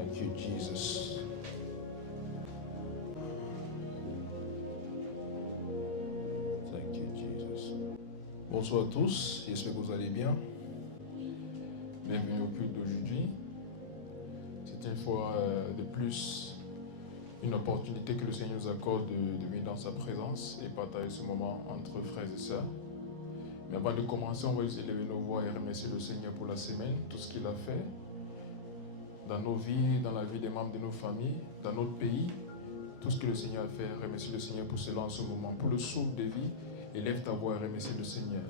Thank you, Jesus. Thank you, Jesus. Bonsoir à tous, j'espère que vous allez bien. Bienvenue au culte d'aujourd'hui. C'est une fois de plus une opportunité que le Seigneur nous accorde de venir dans sa présence et partager ce moment entre frères et sœurs. Mais avant de commencer, on va juste élever nos voix et remercier le Seigneur pour la semaine, tout ce qu'il a fait dans nos vies, dans la vie des membres de nos familles, dans notre pays. Tout ce que le Seigneur a fait, remercie le Seigneur pour cela en ce moment. Pour le souffle de vie, élève ta voix et remercie le Seigneur.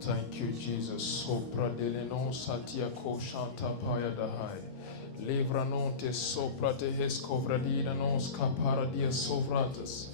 Thank you, Jesus. Sopra delenon satia ko shanta paya dahai. Livranon te sopra te hescovradina non scapara dia sovratas.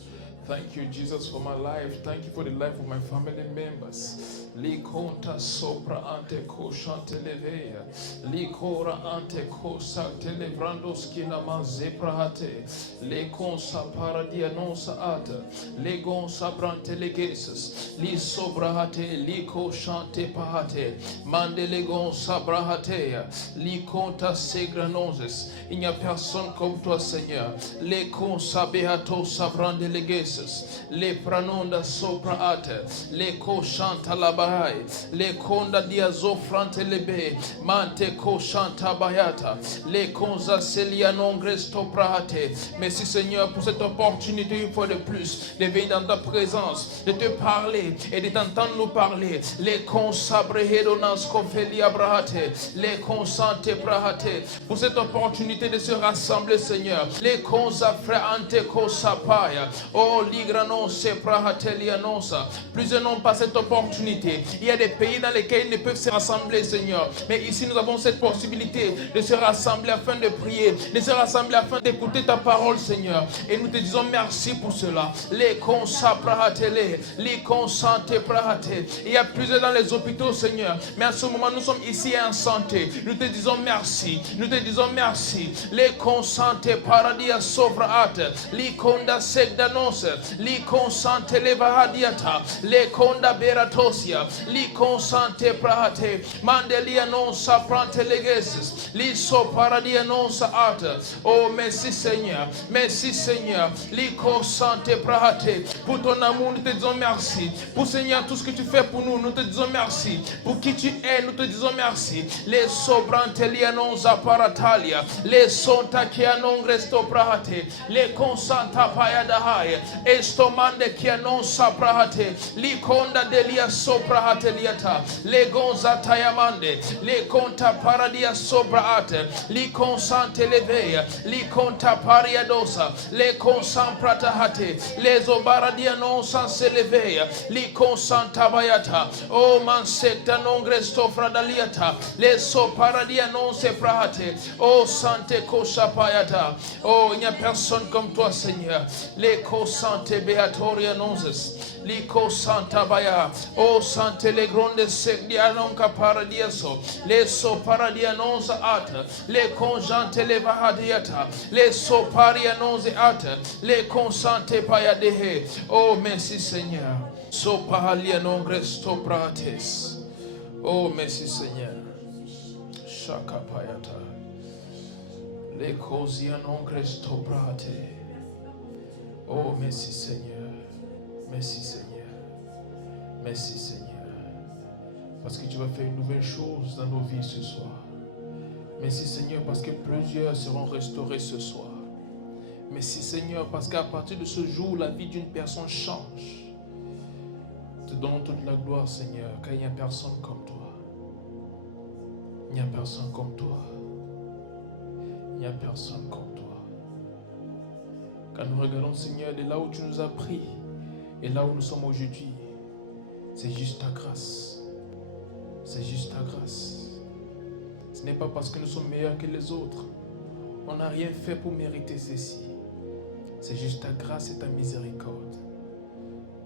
Thank you, Jesus, for my life. Thank you for the life of my family members. Li conta sopra ante ko shante leveia. Li cora ante ko sante levrando skina man zeprahate. Le consa paradia non saata. Le gon sabrante legeses. Li sobrahate. Li ko shante pahate. Mande le gon sabrahatea. Li conta segranoses. Il n'y a personne comme toi, Seigneur. Le consa beato sabrande legeses. Le pranonda sopra ate, le ko shanta labahai, le konda diazofrante lebe, mante ko shanta bayata, le konza selia non gresto prate. Merci Seigneur pour cette opportunité une fois de plus de venir dans ta présence, de te parler et de t'entendre nous parler. Le consabrehedo nascofelia brahate, le consante brahate, pour cette opportunité de se rassembler Seigneur. Le consafreante kosapaya, oh l'igranon se prahatelianosa. Plusieurs n'ont pas cette opportunité. Il y a des pays dans lesquels ils ne peuvent se rassembler, Seigneur. Mais ici, nous avons cette possibilité de se rassembler afin de prier, de se rassembler afin d'écouter ta parole, Seigneur. Et nous te disons merci pour cela. Les consa prahatele, les consante prahate. Il y a plusieurs dans les hôpitaux, Seigneur. Mais à ce moment, nous sommes ici en santé. Nous te disons merci. Nous te disons merci. Les consante paradia sovrate, les conda segdanose. Li consante levahadiata, le conda beratosia, li consante prahate, mandelia non saprante legeses, li soparadia non saata. Oh, merci Seigneur, li consante prahate. Pour ton amour, nous te disons merci. Pour Seigneur, tout ce que tu fais pour nous, nous te disons merci. Pour qui tu es, nous te disons merci. Les sobrantelia non zaparatalia, les sonta kia non gresto prahate, les consanta payadahaya. Estomande kia non saprahate, li conda delia soprahate liata, le gonza tayamande, le conta paradia soprahate, li consante leveia, li conta pariadosa, le consampratahate, le zobaradia non sanse leveia, li consanta bayata, oh man secta non gresto fradaliata, le soparadia non se prahate, oh sante koshapayata, oh il n'y a personne comme toi Seigneur, les sante beatoria nonses, lico santa baya, o sante le gronde segdia non caparadieso, le so paradia nonsa ata, le conjante le vahadiata, le so paria nonse ata, le consante paya dehe. Oh merci Seigneur, so pahalia non gresto prates. Oh merci Seigneur, shaka payata, le cosia non gresto prate. Oh, merci Seigneur, merci Seigneur, merci Seigneur, parce que tu vas faire une nouvelle chose dans nos vies ce soir. Merci Seigneur, parce que plusieurs seront restaurés ce soir. Merci Seigneur, parce qu'à partir de ce jour, la vie d'une personne change. Te donnons toute la gloire Seigneur, car il n'y a personne comme toi. Il n'y a personne comme toi. Il n'y a personne comme toi. Quand nous regardons, Seigneur, de là où tu nous as pris et là où nous sommes aujourd'hui, c'est juste ta grâce. C'est juste ta grâce. Ce n'est pas parce que nous sommes meilleurs que les autres. On n'a rien fait pour mériter ceci. C'est juste ta grâce et ta miséricorde.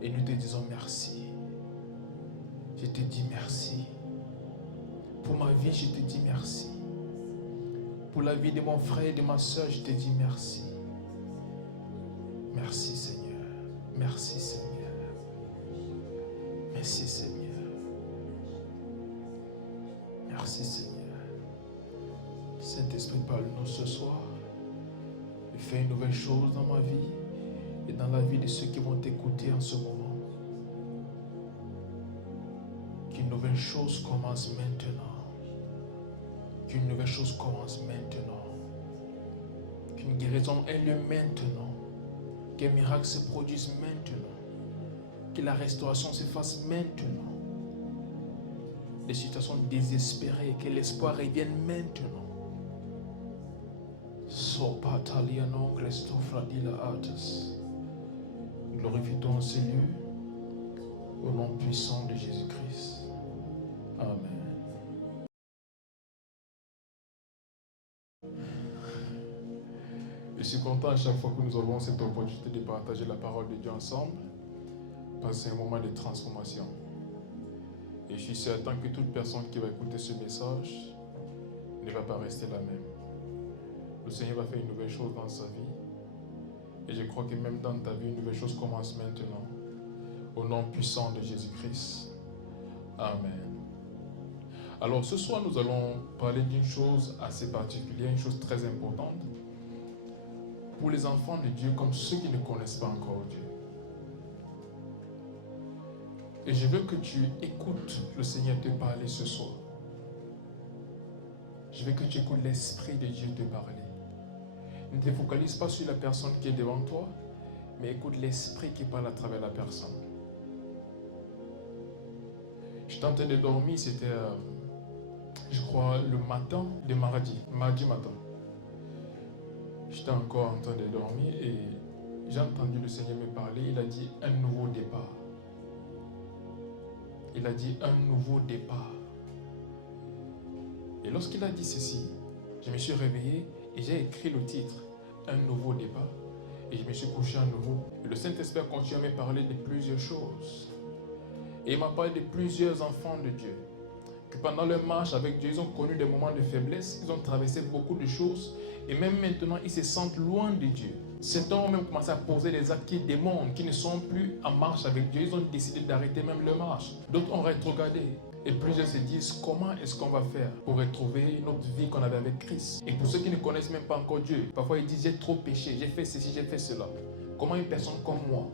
Et nous te disons merci. Je te dis merci. Pour ma vie, je te dis merci. Pour la vie de mon frère et de ma soeur, je te dis merci. Merci Seigneur, merci Seigneur, merci Seigneur, merci Seigneur. Saint-Esprit, parle-nous ce soir et fais une nouvelle chose dans ma vie et dans la vie de ceux qui vont t'écouter en ce moment. Qu'une nouvelle chose commence maintenant. Qu'une nouvelle chose commence maintenant. Qu'une guérison ait lieu maintenant. Qu'un miracle se produise maintenant. Que la restauration se fasse maintenant. Des situations désespérées, que l'espoir revienne maintenant. Glorifie-toi en ces lieux, au nom puissant de Jésus-Christ. Amen. Je suis content à chaque fois que nous avons cette opportunité de partager la parole de Dieu ensemble, parce que c'est un moment de transformation. Et je suis certain que toute personne qui va écouter ce message ne va pas rester la même. Le Seigneur va faire une nouvelle chose dans sa vie. Et je crois que même dans ta vie, une nouvelle chose commence maintenant. Au nom puissant de Jésus-Christ. Amen. Alors ce soir, nous allons parler d'une chose assez particulière, une chose très importante. Pour les enfants de Dieu, comme ceux qui ne connaissent pas encore Dieu. Et je veux que tu écoutes le Seigneur te parler ce soir. Je veux que tu écoutes l'Esprit de Dieu te parler. Ne te focalise pas sur la personne qui est devant toi, mais écoute l'Esprit qui parle à travers la personne. J'étais en train de dormir, c'était, je crois, le matin de mardi matin. J'étais encore en train de dormir et j'ai entendu le Seigneur me parler. Il a dit un nouveau départ. Il a dit un nouveau départ. Et lorsqu'il a dit ceci, je me suis réveillé et j'ai écrit le titre, un nouveau départ. Et je me suis couché à nouveau. Et le Saint-Esprit a continué à me parler de plusieurs choses. Et il m'a parlé de plusieurs enfants de Dieu. Que pendant leur marche avec Dieu, ils ont connu des moments de faiblesse. Ils ont traversé beaucoup de choses. Et même maintenant, ils se sentent loin de Dieu. Certains ont même commencé à poser des actes qui démontrent qu'ils ne sont plus en marche avec Dieu. Ils ont décidé d'arrêter même leur marche. D'autres ont rétrogradé. Et plusieurs se disent, comment est-ce qu'on va faire pour retrouver notre vie qu'on avait avec Christ? Et pour ceux qui ne connaissent même pas encore Dieu, parfois ils disent, j'ai trop péché, j'ai fait ceci, j'ai fait cela. Comment une personne comme moi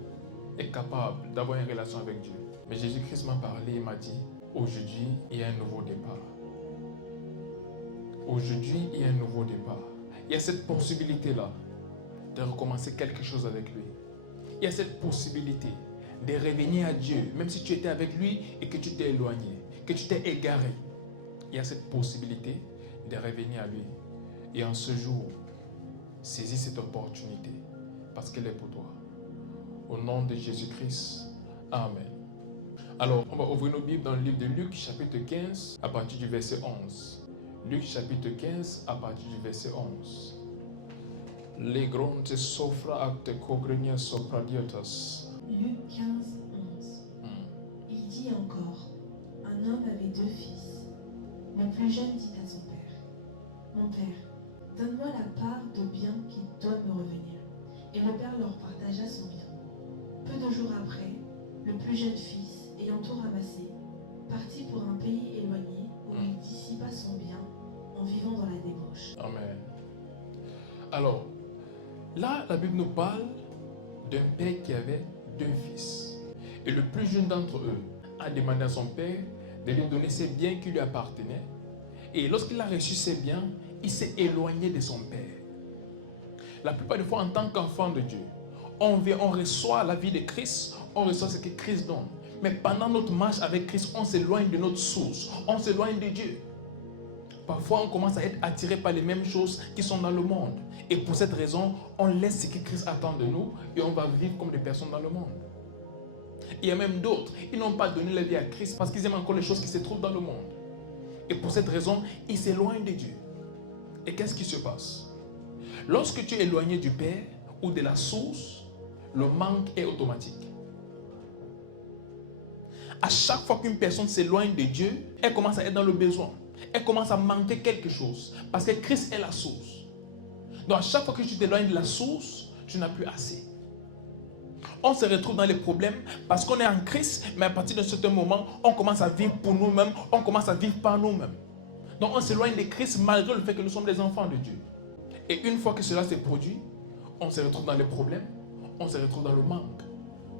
est capable d'avoir une relation avec Dieu? Mais Jésus-Christ m'a parlé et m'a dit, aujourd'hui, il y a un nouveau départ. Aujourd'hui, il y a un nouveau départ. Il y a cette possibilité-là de recommencer quelque chose avec lui. Il y a cette possibilité de revenir à Dieu, même si tu étais avec lui et que tu t'es éloigné, que tu t'es égaré. Il y a cette possibilité de revenir à lui. Et en ce jour, saisis cette opportunité parce qu'elle est pour toi. Au nom de Jésus-Christ, Amen. Alors, on va ouvrir nos Bibles dans le livre de Luc, chapitre 15, à partir du verset 11. Luc, chapitre 15, à partir du verset 11. Les grandes sofra acte cogrenia sopradiotas. Luc 15, 11. Il dit encore, un homme avait 2 fils. Le plus jeune dit à son père, mon père, donne-moi la part de bien qui doit me revenir. Et le père leur partagea son bien. Peu de jours après, le plus jeune fils, ayant tout ramassé, partit pour un pays éloigné où il dissipa son bien en vivant dans la débauche. Amen. Alors, là, la Bible nous parle d'un père qui avait 2 fils. Et le plus jeune d'entre eux a demandé à son père de lui donner ses biens qui lui appartenaient. Et lorsqu'il a reçu ses biens, il s'est éloigné de son père. La plupart des fois, en tant qu'enfant de Dieu, on reçoit la vie de Christ, on reçoit ce que Christ donne. Mais pendant notre marche avec Christ, on s'éloigne de notre source, on s'éloigne de Dieu. Parfois, on commence à être attiré par les mêmes choses qui sont dans le monde. Et pour cette raison, on laisse ce que Christ attend de nous et on va vivre comme des personnes dans le monde. Il y a même d'autres, ils n'ont pas donné la vie à Christ parce qu'ils aiment encore les choses qui se trouvent dans le monde. Et pour cette raison, ils s'éloignent de Dieu. Et qu'est-ce qui se passe? Lorsque tu es éloigné du Père ou de la source, le manque est automatique. À chaque fois qu'une personne s'éloigne de Dieu, elle commence à être dans le besoin. Elle commence à manquer quelque chose parce que Christ est la source. Donc à chaque fois que tu t'éloignes de la source, tu n'as plus assez. On se retrouve dans les problèmes parce qu'on est en Christ, mais à partir d'un certain moment, on commence à vivre pour nous-mêmes, on commence à vivre par nous-mêmes. Donc on s'éloigne de Christ malgré le fait que nous sommes des enfants de Dieu. Et une fois que cela s'est produit, on se retrouve dans les problèmes, on se retrouve dans le manque.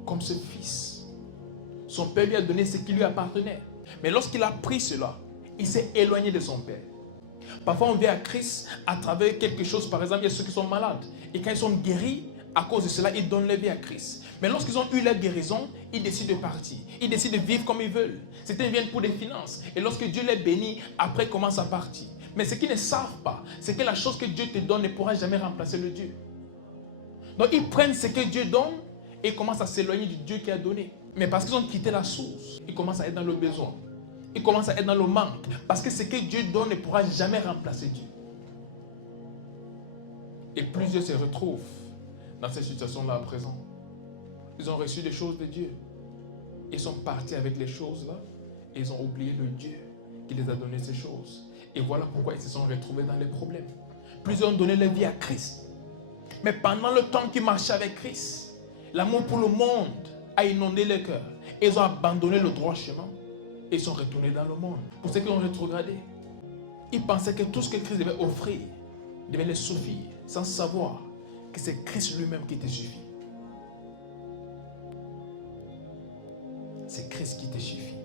Comme ce fils. Son père lui a donné ce qui lui appartenait. Mais lorsqu'il a pris cela, il s'est éloigné de son père. Parfois on vient à Christ à travers quelque chose. Par exemple, il y a ceux qui sont malades. Et quand ils sont guéris, à cause de cela, ils donnent leur vie à Christ. Mais lorsqu'ils ont eu la guérison, ils décident de partir. Ils décident de vivre comme ils veulent. Certains viennent pour des finances. Et lorsque Dieu les bénit, après ils commencent à partir. Mais ce qu'ils ne savent pas, c'est que la chose que Dieu te donne ne pourra jamais remplacer le Dieu. Donc ils prennent ce que Dieu donne et ils commencent à s'éloigner du Dieu qui a donné. Mais parce qu'ils ont quitté la source, ils commencent à être dans le besoin. Ils commencent à être dans le manque. Parce que ce que Dieu donne ne pourra jamais remplacer Dieu. Et plusieurs se retrouvent dans cette situation-là à présent. Ils ont reçu des choses de Dieu. Ils sont partis avec les choses-là. Et ils ont oublié le Dieu qui les a donné ces choses. Et voilà pourquoi ils se sont retrouvés dans les problèmes. Plusieurs ont donné leur vie à Christ. Mais pendant le temps qu'ils marchaient avec Christ, l'amour pour le monde a inondé leur cœur. Et ils ont abandonné le droit chemin. Et ils sont retournés dans le monde. Pour ceux qui ont rétrogradé, ils pensaient que tout ce que Christ devait offrir devait les suffire, sans savoir que c'est Christ lui-même qui te suffit. C'est Christ qui te suffit.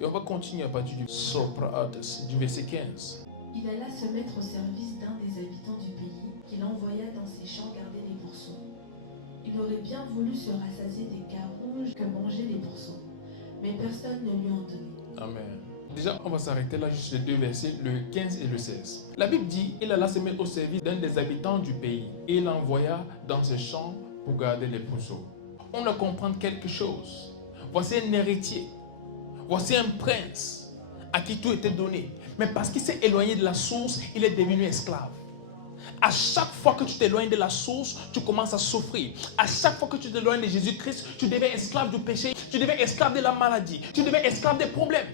Et on va continuer à partir du Soprates, du verset 15. Il alla se mettre au service d'un des habitants du pays, qu'il envoya dans ses champs garder les pourceaux. Il aurait bien voulu se rassasier des carouges que mangeaient les pourceaux, mais personne ne lui en donnait. Amen. Déjà, on va s'arrêter là, juste les deux versets, le 15 et le 16. La Bible dit, il alla se mettre au service d'un des habitants du pays et il l'envoya dans ses champs pour garder les pourceaux. On doit comprendre quelque chose. Voici un héritier. Voici un prince à qui tout était donné. Mais parce qu'il s'est éloigné de la source, il est devenu esclave. À chaque fois que tu t'éloignes de la source, tu commences à souffrir. À chaque fois que tu t'éloignes de Jésus-Christ, tu deviens esclave du péché, tu deviens esclave de la maladie, tu deviens esclave des problèmes.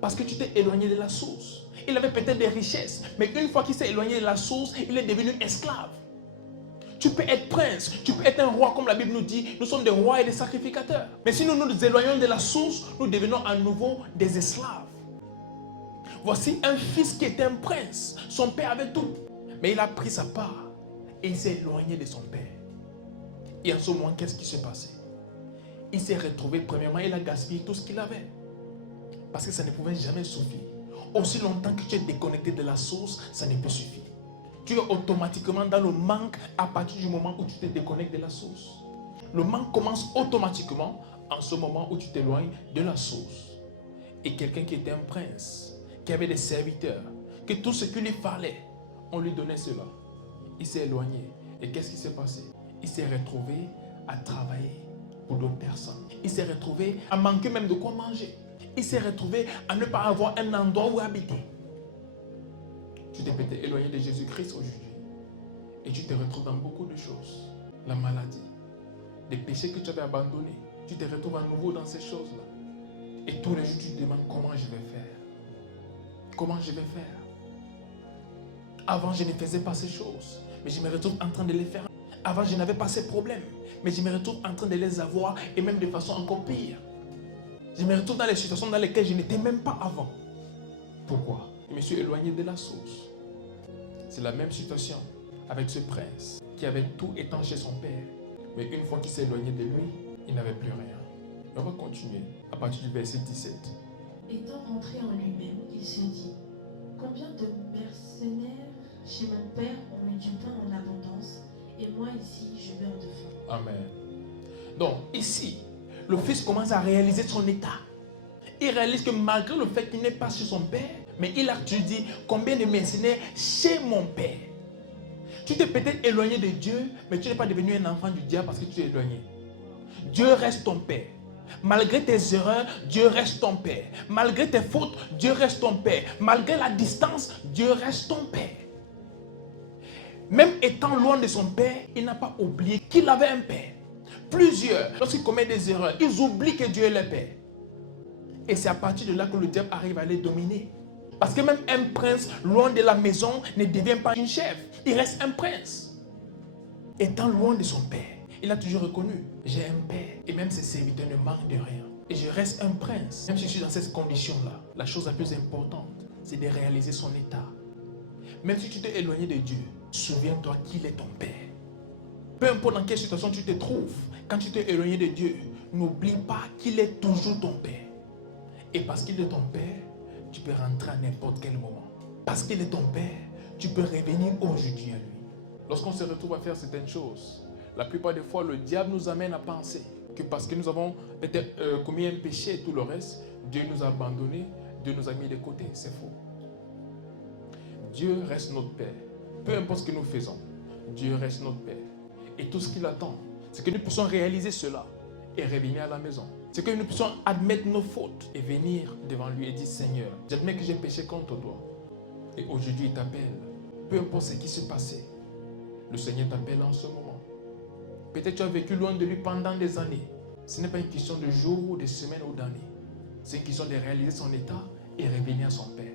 Parce que tu t'es éloigné de la source. Il avait peut-être des richesses, mais une fois qu'il s'est éloigné de la source, il est devenu esclave. Tu peux être prince, tu peux être un roi, comme la Bible nous dit, nous sommes des rois et des sacrificateurs. Mais si nous nous éloignons de la source, nous devenons à nouveau des esclaves. Voici un fils qui était un prince. Son père avait tout. Mais il a pris sa part et il s'est éloigné de son père. Et en ce moment, qu'est-ce qui s'est passé? Il s'est retrouvé, premièrement, il a gaspillé tout ce qu'il avait. Parce que ça ne pouvait jamais suffire. Aussi longtemps que tu es déconnecté de la source, ça ne peut suffire. Tu es automatiquement dans le manque à partir du moment où tu te déconnectes de la source. Le manque commence automatiquement en ce moment où tu t'éloignes de la source. Et quelqu'un qui était un prince, qui avait des serviteurs, que tout ce qu'il lui fallait, on lui donnait cela. Il s'est éloigné. Et qu'est-ce qui s'est passé? Il s'est retrouvé à travailler pour d'autres personnes. Il s'est retrouvé à manquer même de quoi manger. Il s'est retrouvé à ne pas avoir un endroit où habiter. Tu t'es peut-être éloigné de Jésus-Christ aujourd'hui. Et tu te retrouves dans beaucoup de choses. La maladie, les péchés que tu avais abandonnés. Tu te retrouves à nouveau dans ces choses-là. Et tous les jours, tu te demandes comment je vais faire. Comment je vais faire? Avant, je ne faisais pas ces choses. Mais je me retrouve en train de les faire. Avant, je n'avais pas ces problèmes. Mais je me retrouve en train de les avoir. Et même de façon encore pire. Je me retrouve dans les situations dans lesquelles je n'étais même pas avant. Pourquoi? Je me suis éloigné de la source. C'est la même situation avec ce prince qui avait tout étant chez son père. Mais une fois qu'il s'est éloigné de lui, il n'avait plus rien. On va continuer à partir du verset 17. Étant rentré en lui-même, il se dit, combien de mercenaires chez mon père ont eu du pain en abondance, et moi ici je meurs de faim. Amen. Donc ici, le fils commence à réaliser son état. Il réalise que malgré le fait qu'il n'est pas chez son père, mais il a, tu dis, combien de mercenaires chez mon père. Tu t'es peut-être éloigné de Dieu, mais tu n'es pas devenu un enfant du diable parce que tu t'es éloigné. Dieu reste ton père. Malgré tes erreurs, Dieu reste ton père. Malgré tes fautes, Dieu reste ton père. Malgré la distance, Dieu reste ton père. Même étant loin de son père, il n'a pas oublié qu'il avait un père. Plusieurs, lorsqu'ils commettent des erreurs, ils oublient que Dieu est leur père. Et c'est à partir de là que le diable arrive à les dominer. Parce que même un prince, loin de la maison, ne devient pas une chef. Il reste un prince. Étant loin de son père, il a toujours reconnu, j'ai un père. Et même ses serviteurs ne manquent de rien. Et je reste un prince. Même si je suis dans cette condition-là, la chose la plus importante, c'est de réaliser son état. Même si tu t'es éloigné de Dieu, souviens-toi qu'il est ton Père. Peu importe dans quelle situation tu te trouves, quand tu t'es éloigné de Dieu, n'oublie pas qu'il est toujours ton Père. Et parce qu'il est ton Père, tu peux rentrer à n'importe quel moment. Parce qu'il est ton Père, tu peux revenir aujourd'hui à lui. Lorsqu'on se retrouve à faire certaines choses, la plupart des fois, le diable nous amène à penser que parce que nous avons commis un péché et tout le reste, Dieu nous a abandonnés, Dieu nous a mis de côté. C'est faux. Dieu reste notre Père. Peu importe ce que nous faisons, Dieu reste notre Père. Et tout ce qu'il attend, c'est que nous puissions réaliser cela et revenir à la maison. C'est que nous puissions admettre nos fautes et venir devant lui et dire, Seigneur, j'admets que j'ai péché contre toi. Et aujourd'hui, il t'appelle. Peu importe ce qui s'est passé, le Seigneur t'appelle en ce moment. Peut-être tu as vécu loin de lui pendant des années. Ce n'est pas une question de jours ou de semaines ou d'années. C'est une question de réaliser son état et revenir à son Père.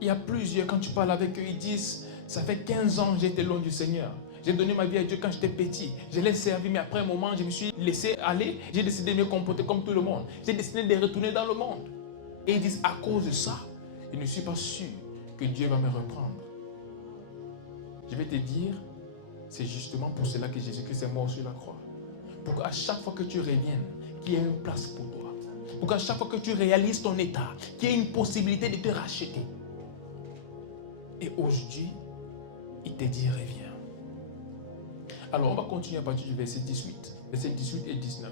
Il y a plusieurs, quand tu parles avec eux, ils disent, ça fait 15 ans que j'ai été loin du Seigneur. J'ai donné ma vie à Dieu quand j'étais petit. Je l'ai servi, mais après un moment, je me suis laissé aller. J'ai décidé de me comporter comme tout le monde. J'ai décidé de retourner dans le monde. Et ils disent, à cause de ça, je ne suis pas sûr que Dieu va me reprendre. Je vais te dire, c'est justement pour cela que Jésus-Christ est mort sur la croix. Pour qu'à chaque fois que tu reviennes, qu'il y ait une place pour toi. Pour qu'à chaque fois que tu réalises ton état, qu'il y ait une possibilité de te racheter. Et aujourd'hui, il te dit, reviens. Alors, on va continuer à partir du verset 18. Verset 18 et 19.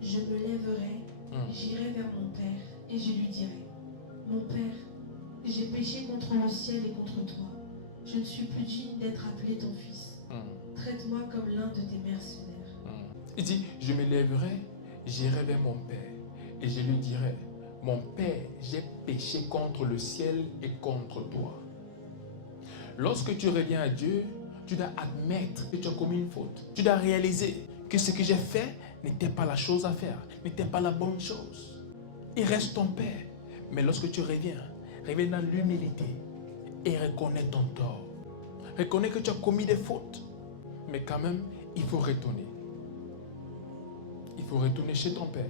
Je me lèverai, j'irai vers mon Père, et je lui dirai, mon Père, j'ai péché contre le ciel et contre toi. Je ne suis plus digne d'être appelé ton fils. Traite-moi comme l'un de tes mercenaires. Il dit, je me lèverai, j'irai vers mon Père, et je lui dirai, mon Père, j'ai péché contre le ciel et contre toi. Lorsque tu reviens à Dieu, tu dois admettre que tu as commis une faute. Tu dois réaliser que ce que j'ai fait n'était pas la chose à faire, n'était pas la bonne chose. Il reste ton Père. Mais lorsque tu reviens dans l'humilité et reconnais ton tort. Reconnais que tu as commis des fautes. Mais quand même, il faut retourner. Il faut retourner chez ton Père.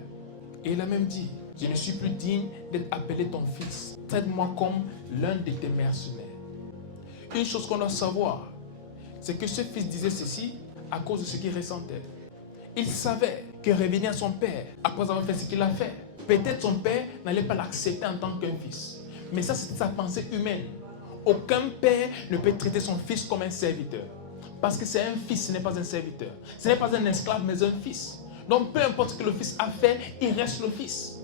Et il a même dit, je ne suis plus digne d'être appelé ton fils. Traite-moi comme l'un de tes mercenaires. Une chose qu'on doit savoir, c'est que ce fils disait ceci à cause de ce qu'il ressentait. Il savait que revenir à son père, après avoir fait ce qu'il a fait, peut-être son père n'allait pas l'accepter en tant qu'un fils. Mais ça, c'est sa pensée humaine. Aucun père ne peut traiter son fils comme un serviteur. Parce que c'est un fils, ce n'est pas un serviteur. Ce n'est pas un esclave, mais un fils. Donc peu importe ce que le fils a fait, il reste le fils.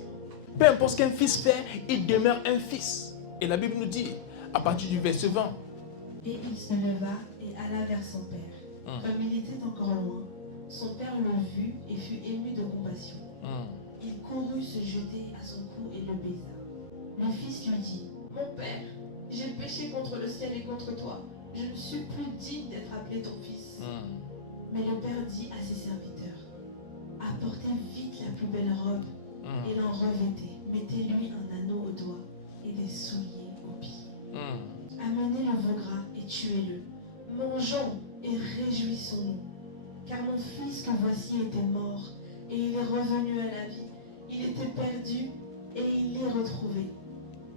Peu importe ce qu'un fils fait, il demeure un fils. Et la Bible nous dit, à partir du verset 20, et il se leva et alla vers son père. Comme il était encore loin, son père le vit et fut ému de compassion. Il courut se jeter à son cou et le baisa. Le fils lui dit, mon père, j'ai péché contre le ciel et contre toi. Je ne suis plus digne d'être appelé ton fils. Mais le père dit à ses serviteurs, apportez vite la plus belle robe et l'en revêtez. Mettez-lui un anneau au doigt et des souliers aux pieds. Amenez le veau gras et tuez-le. Mangeons et réjouissons-nous. Car mon fils que voici était mort et il est revenu à la vie. Il était perdu et il l'est retrouvé.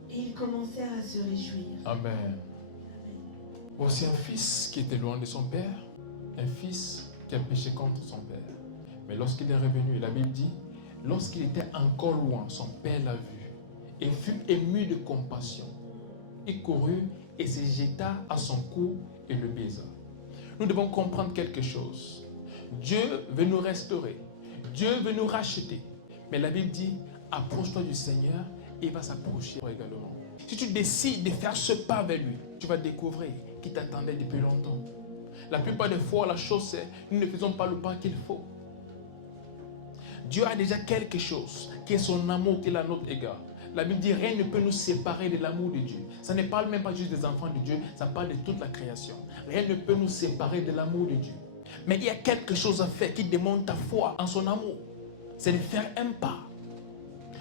Et ils commencèrent à se réjouir. Amen. Voici un fils qui était loin de son père, un fils qui a péché contre son père. Mais lorsqu'il est revenu, la Bible dit, lorsqu'il était encore loin, son père l'a vu et fut ému de compassion. Il courut et se jeta à son cou et le baisa. Nous devons comprendre quelque chose. Dieu veut nous restaurer. Dieu veut nous racheter. Mais la Bible dit, approche-toi du Seigneur et il va s'approcher également. Si tu décides de faire ce pas vers lui, tu vas découvrir qu'il t'attendait depuis longtemps. La plupart des fois, la chose c'est, nous ne faisons pas le pas qu'il faut. Dieu a déjà quelque chose qui est son amour qu'il a à notre égard. La Bible dit, rien ne peut nous séparer de l'amour de Dieu. Ça ne parle même pas juste des enfants de Dieu, ça parle de toute la création. Rien ne peut nous séparer de l'amour de Dieu. Mais il y a quelque chose à faire qui demande ta foi en son amour. C'est de faire un pas.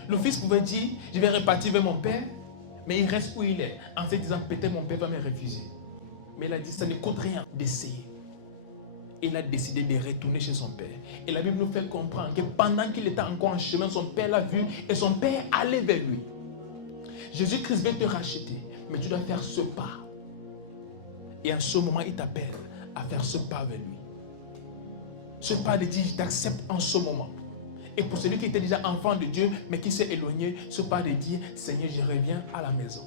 Le fils pouvait dire, je vais repartir vers mon père, mais il reste où il est, en se disant, peut-être mon père va me refuser. Mais il a dit, ça ne coûte rien d'essayer. Il a décidé de retourner chez son père. Et la Bible nous fait comprendre que pendant qu'il était encore en chemin, son père l'a vu et son père allait vers lui. Jésus-Christ vient te racheter, mais tu dois faire ce pas. Et en ce moment, il t'appelle à faire ce pas vers lui. Ce pas de dire, je t'accepte en ce moment. Et pour celui qui était déjà enfant de Dieu, mais qui s'est éloigné, ce pas de dire, Seigneur, je reviens à la maison.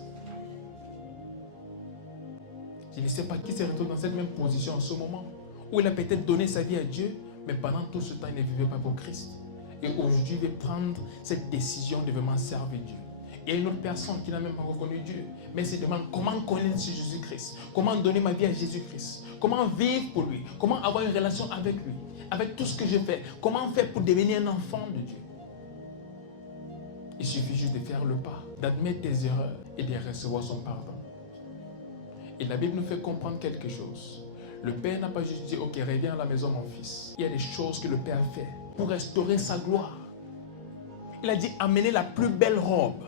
Je ne sais pas qui se retrouve dans cette même position en ce moment, où il a peut-être donné sa vie à Dieu, mais pendant tout ce temps, il ne vivait pas pour Christ. Et aujourd'hui, il veut prendre cette décision de vraiment servir Dieu. Il y a une autre personne qui n'a même pas reconnu Dieu, mais se demande comment connaître Jésus-Christ, comment donner ma vie à Jésus-Christ, comment vivre pour lui, comment avoir une relation avec lui, avec tout ce que je fais, comment faire pour devenir un enfant de Dieu. Il suffit juste de faire le pas, d'admettre tes erreurs et de recevoir son pardon. Et la Bible nous fait comprendre quelque chose. Le Père n'a pas juste dit, ok, reviens à la maison mon fils. Il y a des choses que le Père fait pour restaurer sa gloire. Il a dit, amenez la plus belle robe.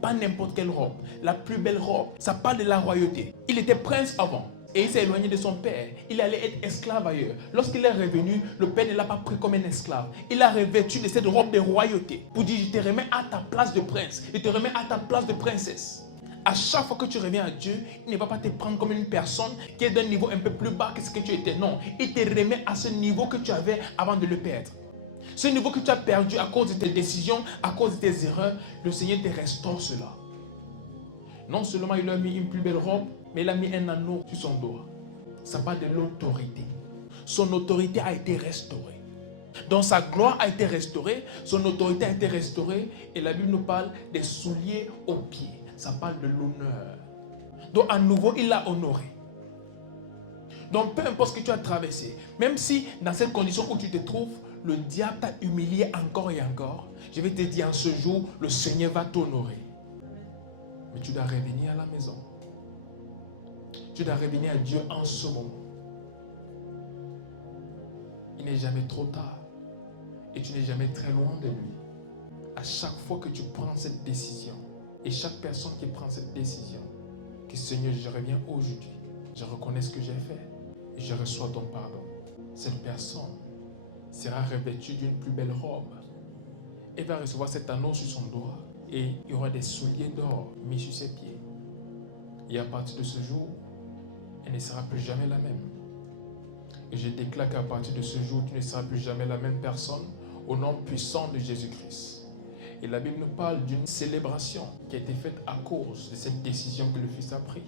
Pas n'importe quelle robe. La plus belle robe. Ça parle de la royauté. Il était prince avant. Et il s'est éloigné de son père. Il allait être esclave ailleurs. Lorsqu'il est revenu, le père ne l'a pas pris comme un esclave. Il l'a revêtu de cette robe de royauté. Pour dire, je te remets à ta place de prince. Je te remets à ta place de princesse. À chaque fois que tu reviens à Dieu, il ne va pas te prendre comme une personne qui est d'un niveau un peu plus bas que ce que tu étais. Non, il te remet à ce niveau que tu avais avant de le perdre. Ce niveau que tu as perdu à cause de tes décisions, à cause de tes erreurs, le Seigneur te restaure cela. Non seulement il lui a mis une plus belle robe, mais il a mis un anneau sur son doigt. Ça parle de l'autorité. Son autorité a été restaurée. Donc sa gloire a été restaurée, son autorité a été restaurée, et la Bible nous parle des souliers aux pieds. Ça parle de l'honneur. Donc à nouveau, il l'a honoré. Donc peu importe ce que tu as traversé, même si dans cette condition où tu te trouves, le diable t'a humilié encore et encore, je vais te dire en ce jour, le Seigneur va t'honorer. Mais tu dois revenir à la maison. Tu dois revenir à Dieu en ce moment. Il n'est jamais trop tard. Et tu n'es jamais très loin de lui. À chaque fois que tu prends cette décision, et chaque personne qui prend cette décision, que Seigneur, je reviens aujourd'hui, je reconnais ce que j'ai fait, et je reçois ton pardon. Cette personne sera revêtue d'une plus belle robe. Elle va recevoir cet anneau sur son doigt, et il y aura des souliers d'or mis sur ses pieds. Et à partir de ce jour, elle ne sera plus jamais la même. Et je déclare qu'à partir de ce jour, tu ne seras plus jamais la même personne, au nom puissant de Jésus-Christ. Et la Bible nous parle d'une célébration qui a été faite à cause de cette décision que le Fils a prise.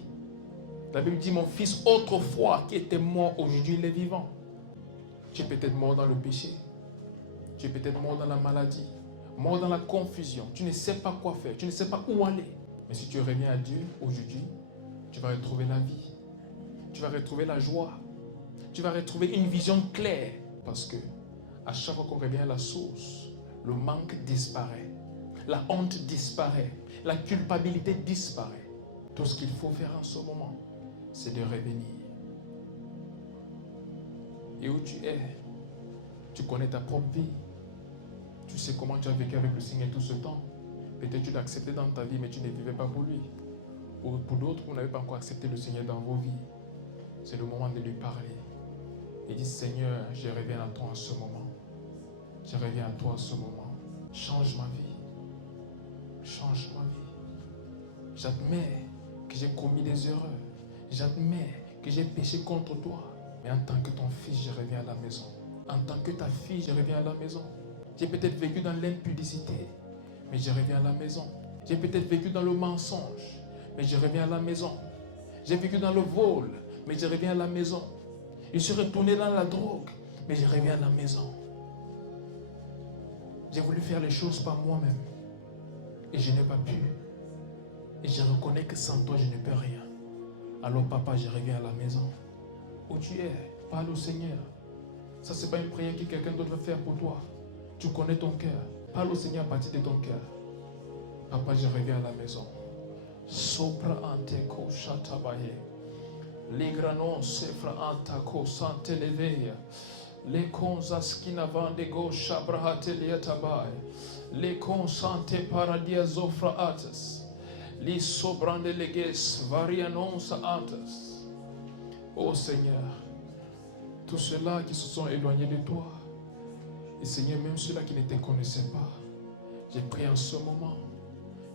La Bible dit, mon fils autrefois qui était mort, aujourd'hui il est vivant. Tu es peut-être mort dans le péché. Tu es peut-être mort dans la maladie. Mort dans la confusion. Tu ne sais pas quoi faire. Tu ne sais pas où aller. Mais si tu reviens à Dieu aujourd'hui, tu vas retrouver la vie. Tu vas retrouver la joie. Tu vas retrouver une vision claire. Parce que à chaque fois qu'on revient à la source, le manque disparaît. La honte disparaît. La culpabilité disparaît. Tout ce qu'il faut faire en ce moment, c'est de revenir. Et où tu es, tu connais ta propre vie. Tu sais comment tu as vécu avec le Seigneur tout ce temps. Peut-être tu l'as accepté dans ta vie, mais tu ne vivais pas pour lui. Ou pour d'autres, vous n'avez pas encore accepté le Seigneur dans vos vies. C'est le moment de lui parler. Et dis, Seigneur, je reviens à toi en ce moment. Je reviens à toi en ce moment. Change ma vie. Change ma vie. J'admets que j'ai commis des erreurs. J'admets que j'ai péché contre toi. Mais en tant que ton fils, je reviens à la maison. En tant que ta fille, je reviens à la maison. J'ai peut-être vécu dans l'impudicité, mais je reviens à la maison. J'ai peut-être vécu dans le mensonge, mais je reviens à la maison. J'ai vécu dans le vol, mais je reviens à la maison. Je suis retourné dans la drogue, mais je reviens à la maison. J'ai voulu faire les choses par moi-même. Et je n'ai pas pu. Et je reconnais que sans toi, je ne peux rien. Alors papa, je reviens à la maison. Où tu es, parle au Seigneur. Ça, ce n'est pas une prière que quelqu'un d'autre va faire pour toi. Tu connais ton cœur. Parle au Seigneur à partir de ton cœur. Papa, je reviens à la maison. Sopra ante ko shatabaye. Les granos sefra anta ko sante leveya. Les konzas kinavan de go shabrahate liatabaye. Les consante paradia zofra atas. Les sobrande leges varianons atas. Ô Seigneur, tous ceux-là qui se sont éloignés de toi, et Seigneur, même ceux-là qui ne te connaissaient pas, j'ai prié en ce moment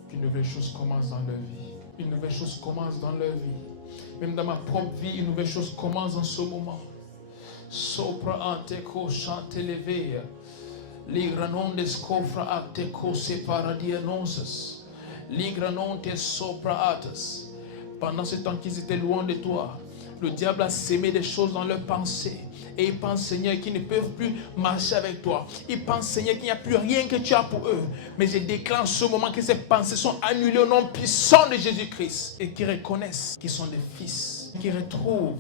qu'une nouvelle chose commence dans leur vie. Une nouvelle chose commence dans leur vie. Même dans ma propre vie, une nouvelle chose commence en ce moment. Sopra anteco chante leve. Ligranonde scofra ateco separadianosis. Ligranonte sopra atas. Pendant ce temps qu'ils étaient loin de toi, le diable a sémé des choses dans leurs pensées. Et ils pensent, Seigneur, qu'ils ne peuvent plus marcher avec toi. Ils pensent, Seigneur, qu'il n'y a plus rien que tu as pour eux. Mais je déclare en ce moment que ces pensées sont annulées au nom puissant de Jésus-Christ. Et qu'ils reconnaissent qu'ils sont des fils. Qu'ils retrouvent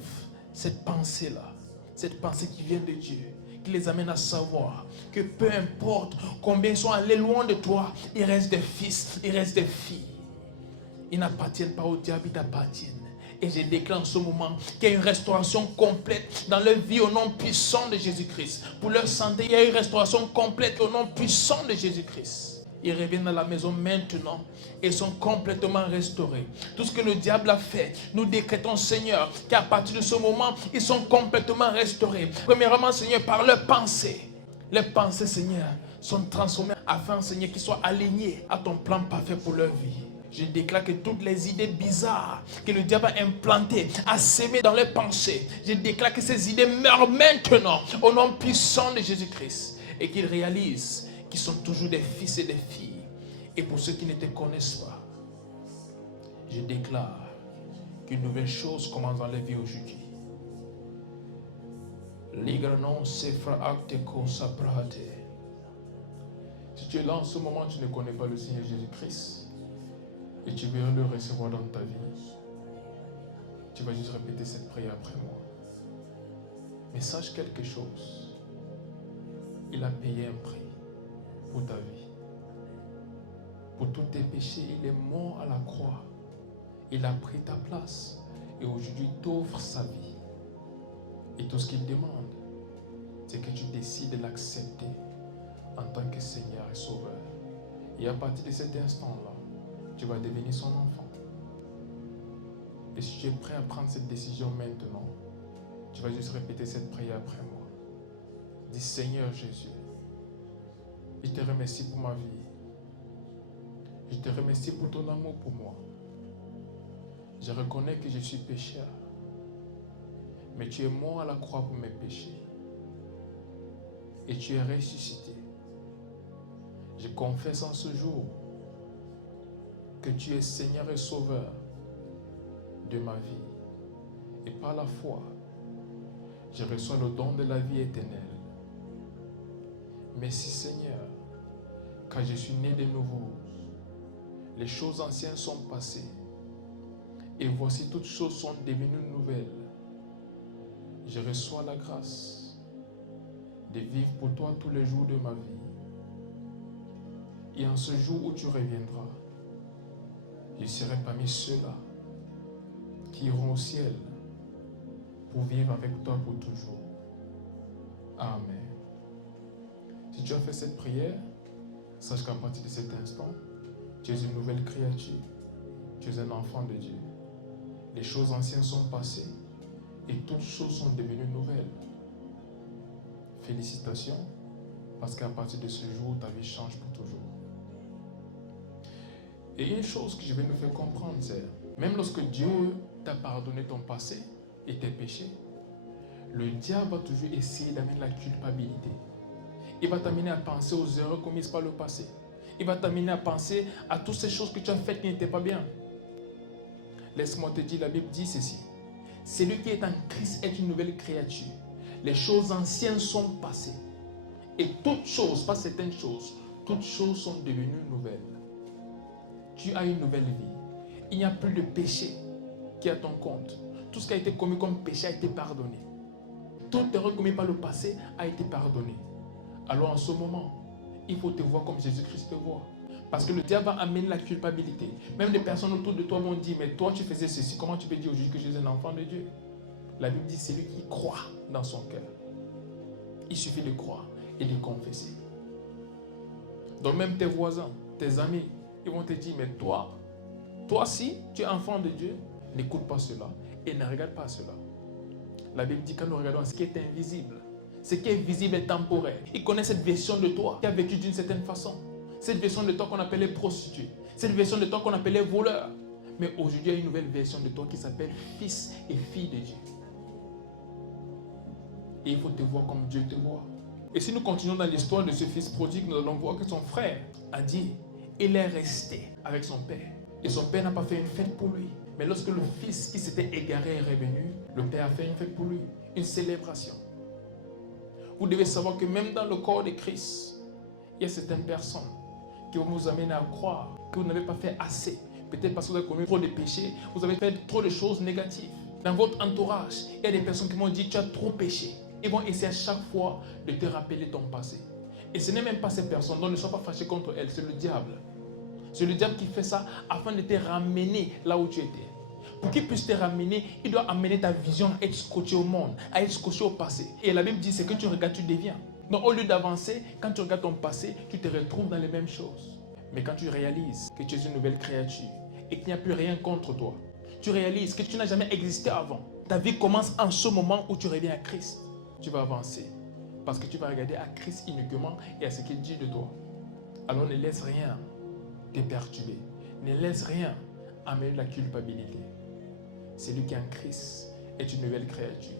cette pensée-là. Cette pensée qui vient de Dieu. Qui les amène à savoir que peu importe combien ils sont allés loin de toi, ils restent des fils, ils restent des filles. Ils n'appartiennent pas au diable, ils t'appartiennent. Et je déclare en ce moment qu'il y a une restauration complète dans leur vie au nom puissant de Jésus-Christ. Pour leur santé, il y a une restauration complète au nom puissant de Jésus-Christ. Ils reviennent à la maison maintenant et sont complètement restaurés. Tout ce que le diable a fait, nous décrétons, Seigneur, qu'à partir de ce moment, ils sont complètement restaurés. Premièrement, Seigneur, par leurs pensées. Les pensées, Seigneur, sont transformées afin, Seigneur, qu'ils soient alignés à ton plan parfait pour leur vie. Je déclare que toutes les idées bizarres que le diable a implantées, a sémées dans les pensées, je déclare que ces idées meurent maintenant au nom puissant de Jésus-Christ et qu'ils réalisent qu'ils sont toujours des fils et des filles. Et pour ceux qui ne te connaissent pas, je déclare qu'une nouvelle chose commence dans les vies aujourd'hui. Si tu es là en ce moment, tu ne connais pas le Seigneur Jésus-Christ et tu veux le recevoir dans ta vie, tu vas juste répéter cette prière après moi. Mais sache quelque chose, il a payé un prix pour ta vie. Pour tous tes péchés, il est mort à la croix. Il a pris ta place et aujourd'hui il t'offre sa vie. Et tout ce qu'il demande, c'est que tu décides de l'accepter en tant que Seigneur et Sauveur. Et à partir de cet instant-là, tu vas devenir son enfant. Et si tu es prêt à prendre cette décision maintenant, tu vas juste répéter cette prière après moi. Dis, Seigneur Jésus, je te remercie pour ma vie. Je te remercie pour ton amour pour moi. Je reconnais que je suis pécheur. Mais tu es mort à la croix pour mes péchés. Et tu es ressuscité. Je confesse en ce jour que tu es Seigneur et Sauveur de ma vie. Et par la foi, je reçois le don de la vie éternelle. Merci Seigneur, car je suis né de nouveau. Les choses anciennes sont passées. Et voici toutes choses sont devenues nouvelles. Je reçois la grâce de vivre pour toi tous les jours de ma vie. Et en ce jour où tu reviendras, je serai parmi ceux-là qui iront au ciel pour vivre avec toi pour toujours. Amen. Si tu as fait cette prière, sache qu'à partir de cet instant, tu es une nouvelle créature. Tu es un enfant de Dieu. Les choses anciennes sont passées et toutes choses sont devenues nouvelles. Félicitations, parce qu'à partir de ce jour, ta vie change pour toujours. Et une chose que je vais nous faire comprendre, c'est même lorsque Dieu t'a pardonné ton passé et tes péchés, le diable va toujours essayer d'amener la culpabilité. Il va t'amener à penser aux erreurs commises par le passé. Il va t'amener à penser à toutes ces choses que tu as faites qui n'étaient pas bien. Laisse-moi te dire, la Bible dit ceci. Celui qui est en Christ est une nouvelle créature. Les choses anciennes sont passées. Et toutes choses, pas certaines choses, toutes choses sont devenues nouvelles. Tu as une nouvelle vie. Il n'y a plus de péché qui est à ton compte. Tout ce qui a été commis comme péché a été pardonné. Toute erreur commise par le passé a été pardonnée. Alors en ce moment, il faut te voir comme Jésus-Christ te voit. Parce que le diable va amener la culpabilité. Même des personnes autour de toi vont dire, mais toi tu faisais ceci, comment tu peux dire aujourd'hui que je suis un enfant de Dieu? La Bible dit, c'est lui qui croit dans son cœur. Il suffit de croire et de confesser. Donc même tes voisins, tes amis, ils vont te dire, mais toi si tu es enfant de Dieu, n'écoute pas cela et ne regarde pas cela. La Bible dit, quand nous regardons ce qui est invisible, ce qui est visible est temporaire. Il connaît cette version de toi qui a vécu d'une certaine façon. Cette version de toi qu'on appelait prostituée. Cette version de toi qu'on appelait voleur. Mais aujourd'hui, il y a une nouvelle version de toi qui s'appelle fils et fille de Dieu. Et il faut te voir comme Dieu te voit. Et si nous continuons dans l'histoire de ce fils prodigue, nous allons voir que son frère a dit, il est resté avec son père. Et son père n'a pas fait une fête pour lui. Mais lorsque le fils qui s'était égaré est revenu, le père a fait une fête pour lui, une célébration. Vous devez savoir que même dans le corps de Christ, il y a certaines personnes qui vont vous amener à croire que vous n'avez pas fait assez. Peut-être parce que vous avez commis trop de péchés, vous avez fait trop de choses négatives. Dans votre entourage, il y a des personnes qui m'ont dit tu as trop péché. Ils vont essayer à chaque fois de te rappeler ton passé. Et ce n'est même pas ces personnes, donc ne sois pas fâché contre elles, c'est le diable. C'est le diable qui fait ça afin de te ramener là où tu étais. Pour qu'il puisse te ramener, il doit amener ta vision à être scotché au monde, à être scotché au passé. Et la Bible dit, c'est que tu regardes, tu deviens. Donc au lieu d'avancer, quand tu regardes ton passé, tu te retrouves dans les mêmes choses. Mais quand tu réalises que tu es une nouvelle créature et qu'il n'y a plus rien contre toi, tu réalises que tu n'as jamais existé avant. Ta vie commence en ce moment où tu reviens à Christ. Tu vas avancer parce que tu vas regarder à Christ uniquement et à ce qu'il dit de toi. Alors ne laisse rien te perturber. Ne laisse rien amener la culpabilité. Celui qui est en Christ est une nouvelle créature.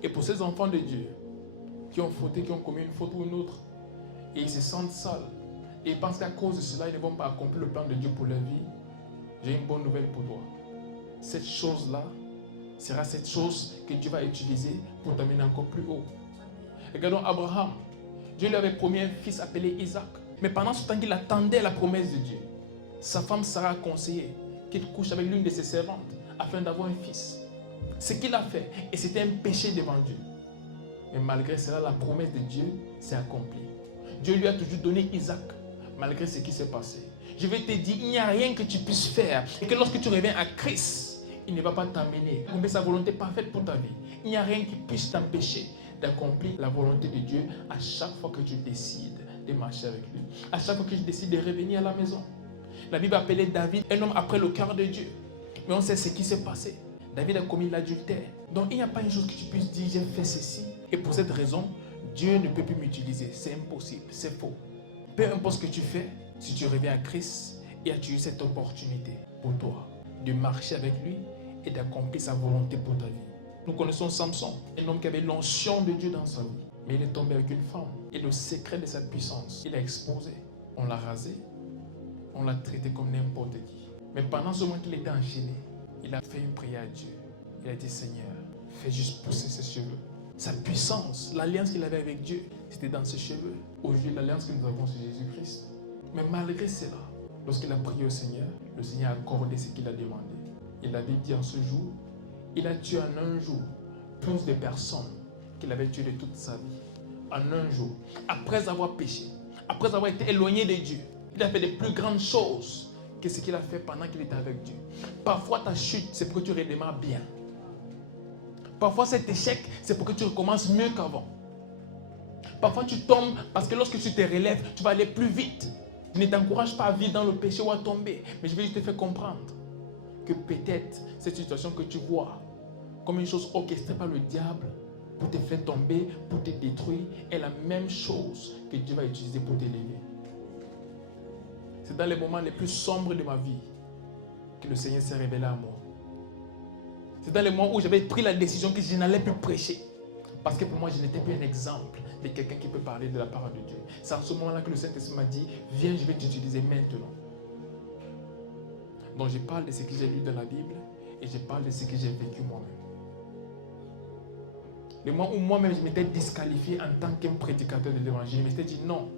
Et pour ces enfants de Dieu qui ont fauté, qui ont commis une faute ou une autre, et ils se sentent sales, et ils pensent qu'à cause de cela, ils ne vont pas accomplir le plan de Dieu pour leur vie, j'ai une bonne nouvelle pour toi. Cette chose-là sera cette chose que Dieu va utiliser pour t'amener encore plus haut. Regardons Abraham. Dieu lui avait promis un fils appelé Isaac. Mais pendant ce temps qu'il attendait la promesse de Dieu, sa femme Sarah a conseillé qu'il couche avec l'une de ses servantes afin d'avoir un fils. Ce qu'il a fait, et c'était un péché devant Dieu. Mais malgré cela, la promesse de Dieu s'est accomplie. Dieu lui a toujours donné Isaac, malgré ce qui s'est passé. Je vais te dire, il n'y a rien que tu puisses faire. Et que lorsque tu reviens à Christ, il ne va pas t'amener. Mais sa volonté parfaite pour ta vie. Il n'y a rien qui puisse t'empêcher d'accomplir la volonté de Dieu à chaque fois que tu décides de marcher avec lui. À chaque fois que tu décides de revenir à la maison. La Bible appelait David un homme après le cœur de Dieu. Mais on sait ce qui s'est passé. David a commis l'adultère. Donc il n'y a pas une chose que tu puisses dire, j'ai fait ceci. Et pour cette raison, Dieu ne peut plus m'utiliser. C'est impossible, c'est faux. Peu importe ce que tu fais, si tu reviens à Christ, et as-tu eu cette opportunité pour toi de marcher avec lui et d'accomplir sa volonté pour ta vie. Nous connaissons Samson, un homme qui avait l'onction de Dieu dans sa vie. Mais il est tombé avec une femme. Et le secret de sa puissance, il a exposé. On l'a rasé. On l'a traité comme n'importe qui. Mais pendant ce moment qu'il était enchaîné, il a fait une prière à Dieu. Il a dit, Seigneur, fais juste pousser ses cheveux. Sa puissance, l'alliance qu'il avait avec Dieu, c'était dans ses cheveux. Aujourd'hui, l'alliance que nous avons sur Jésus-Christ. Mais malgré cela, lorsqu'il a prié au Seigneur, le Seigneur a accordé ce qu'il a demandé. Et la Bible dit en ce jour, il a tué en un jour plus de personnes qu'il avait tuées de toute sa vie. En un jour. Après avoir péché, après avoir été éloigné de Dieu, il a fait des plus grandes choses que ce qu'il a fait pendant qu'il était avec Dieu. Parfois ta chute, c'est pour que tu redémarres bien. Parfois cet échec, c'est pour que tu recommences mieux qu'avant. Parfois tu tombes parce que lorsque tu te relèves, tu vas aller plus vite. Je ne t'encourage pas à vivre dans le péché ou à tomber, mais je vais juste te faire comprendre que peut-être cette situation que tu vois comme une chose orchestrée par le diable pour te faire tomber, pour te détruire, est la même chose que Dieu va utiliser pour t'élever. C'est dans les moments les plus sombres de ma vie que le Seigneur s'est révélé à moi. C'est dans les moments où j'avais pris la décision que je n'allais plus prêcher. Parce que pour moi, je n'étais plus un exemple de quelqu'un qui peut parler de la parole de Dieu. C'est en ce moment-là que le Saint-Esprit m'a dit, viens, je vais t'utiliser maintenant. Donc je parle de ce que j'ai lu dans la Bible et je parle de ce que j'ai vécu moi-même. Le moment où moi-même je m'étais disqualifié en tant qu'un prédicateur de l'évangile, je m'étais dit non,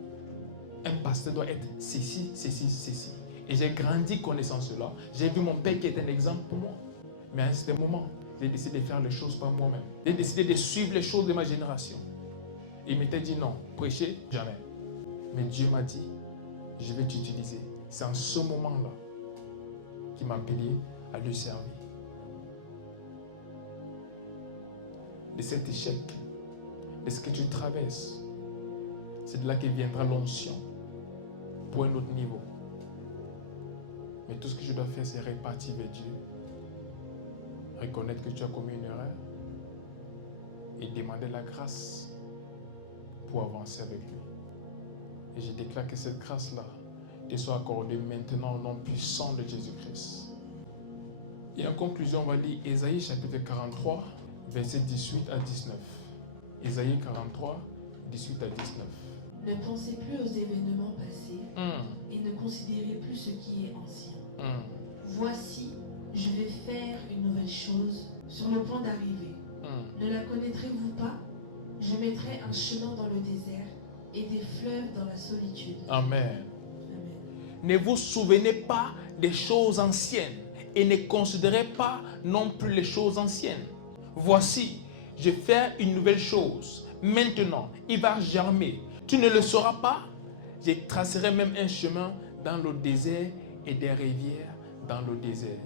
un pasteur doit être ceci, ceci, ceci. Et j'ai grandi connaissant cela. J'ai vu mon père qui est un exemple pour moi. Mais à un certain moment, j'ai décidé de faire les choses par moi-même. J'ai décidé de suivre les choses de ma génération. Il m'était dit non, prêcher, jamais. Mais Dieu m'a dit, je vais t'utiliser. C'est en ce moment-là qu'il m'a appelé à lui servir. De cet échec, de ce que tu traverses, c'est de là que viendra l'onction pour un autre niveau. Mais tout ce que je dois faire, c'est repartir vers Dieu, reconnaître que tu as commis une erreur et demander la grâce pour avancer avec lui. Et je déclare que cette grâce-là te soit accordée maintenant au nom puissant de Jésus-Christ. Et en conclusion, on va lire Ésaïe chapitre 43, versets 18 à 19. Ésaïe 43, 18 à 19. Ne pensez plus aux événements passés et ne considérez plus ce qui est ancien. Voici, je vais faire une nouvelle chose sur le point d'arriver. Ne la connaîtrez-vous pas? Je mettrai un chemin dans le désert et des fleuves dans la solitude. Amen. Amen. Ne vous souvenez pas des choses anciennes et ne considérez pas non plus les choses anciennes. Voici, je vais faire une nouvelle chose. Maintenant, il va germer. Tu ne le sauras pas? Je tracerai même un chemin dans le désert et des rivières dans le désert.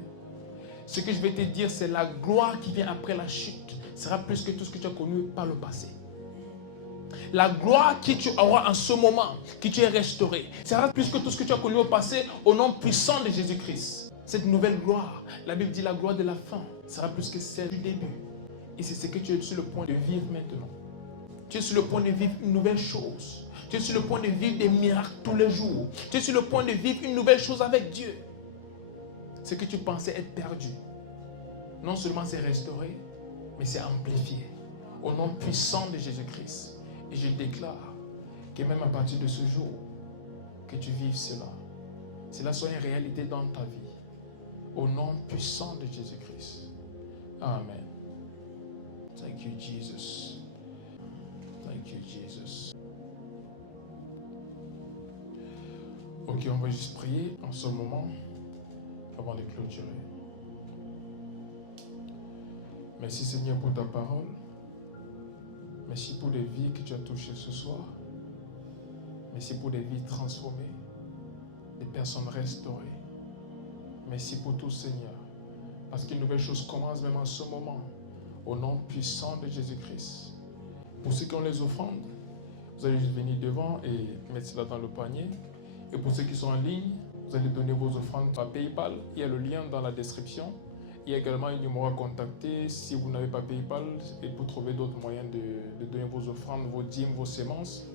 Ce que je vais te dire, c'est la gloire qui vient après la chute sera plus que tout ce que tu as connu par le passé. La gloire que tu auras en ce moment, que tu es restauré, sera plus que tout ce que tu as connu au passé, au nom puissant de Jésus-Christ. Cette nouvelle gloire, la Bible dit la gloire de la fin, sera plus que celle du début. Et c'est ce que tu es sur le point de vivre maintenant. Tu es sur le point de vivre une nouvelle chose. Tu es sur le point de vivre des miracles tous les jours. Tu es sur le point de vivre une nouvelle chose avec Dieu. Ce que tu pensais être perdu, non seulement c'est restauré, mais c'est amplifié. Au nom puissant de Jésus-Christ. Et je déclare que même à partir de ce jour, que tu vives cela. Cela soit une réalité dans ta vie. Au nom puissant de Jésus-Christ. Amen. Thank you, Jesus. Thank you, Jesus. Ok, on va juste prier en ce moment avant de clôturer. Merci Seigneur pour ta parole. Merci pour les vies que tu as touchées ce soir. Merci pour des vies transformées, des personnes restaurées. Merci pour tout Seigneur. Parce qu'une nouvelle chose commence même en ce moment. Au nom puissant de Jésus-Christ. Pour ceux qui ont les offrandes, vous allez juste venir devant et mettre cela dans le panier. Et pour ceux qui sont en ligne, vous allez donner vos offrandes par PayPal. Il y a le lien dans la description. Il y a également un numéro à contacter si vous n'avez pas PayPal et pour trouver d'autres moyens de donner vos offrandes, vos dîmes, vos semences.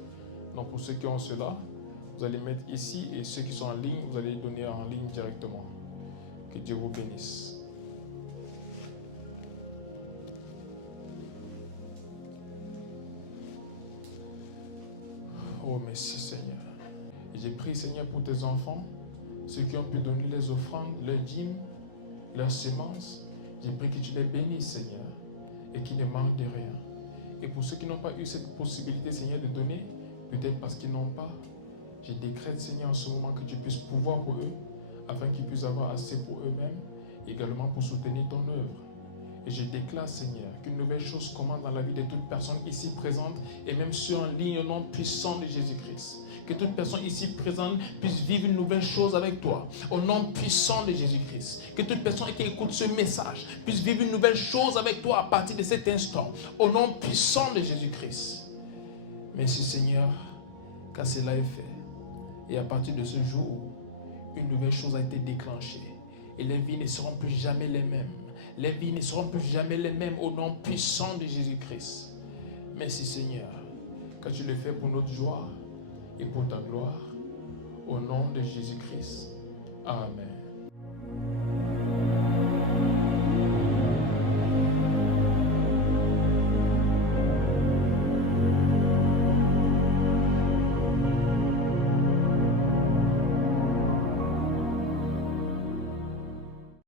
Donc pour ceux qui ont cela, vous allez mettre ici et ceux qui sont en ligne, vous allez donner en ligne directement. Que Dieu vous bénisse. Oh merci Seigneur. Et j'ai prié Seigneur pour tes enfants, ceux qui ont pu donner les offrandes, leurs dîmes, leurs semences, j'ai prié que tu les bénisses, Seigneur, et qu'ils ne manquent de rien. Et pour ceux qui n'ont pas eu cette possibilité, Seigneur, de donner, peut-être parce qu'ils n'ont pas, je décrète, Seigneur, en ce moment que tu puisses pouvoir pour eux, afin qu'ils puissent avoir assez pour eux-mêmes, également pour soutenir ton œuvre. Et je déclare, Seigneur, qu'une nouvelle chose commence dans la vie de toute personne ici présente, et même ceux en ligne au nom puissant de Jésus-Christ. Que toute personne ici présente puisse vivre une nouvelle chose avec toi, au nom puissant de Jésus-Christ. Que toute personne qui écoute ce message puisse vivre une nouvelle chose avec toi à partir de cet instant, au nom puissant de Jésus-Christ. Merci Seigneur, car cela est fait. Et à partir de ce jour, une nouvelle chose a été déclenchée. Et les vies ne seront plus jamais les mêmes. Les vies ne seront plus jamais les mêmes au nom puissant de Jésus-Christ. Merci Seigneur, car tu le fais pour notre joie et pour ta gloire, au nom de Jésus-Christ. Amen.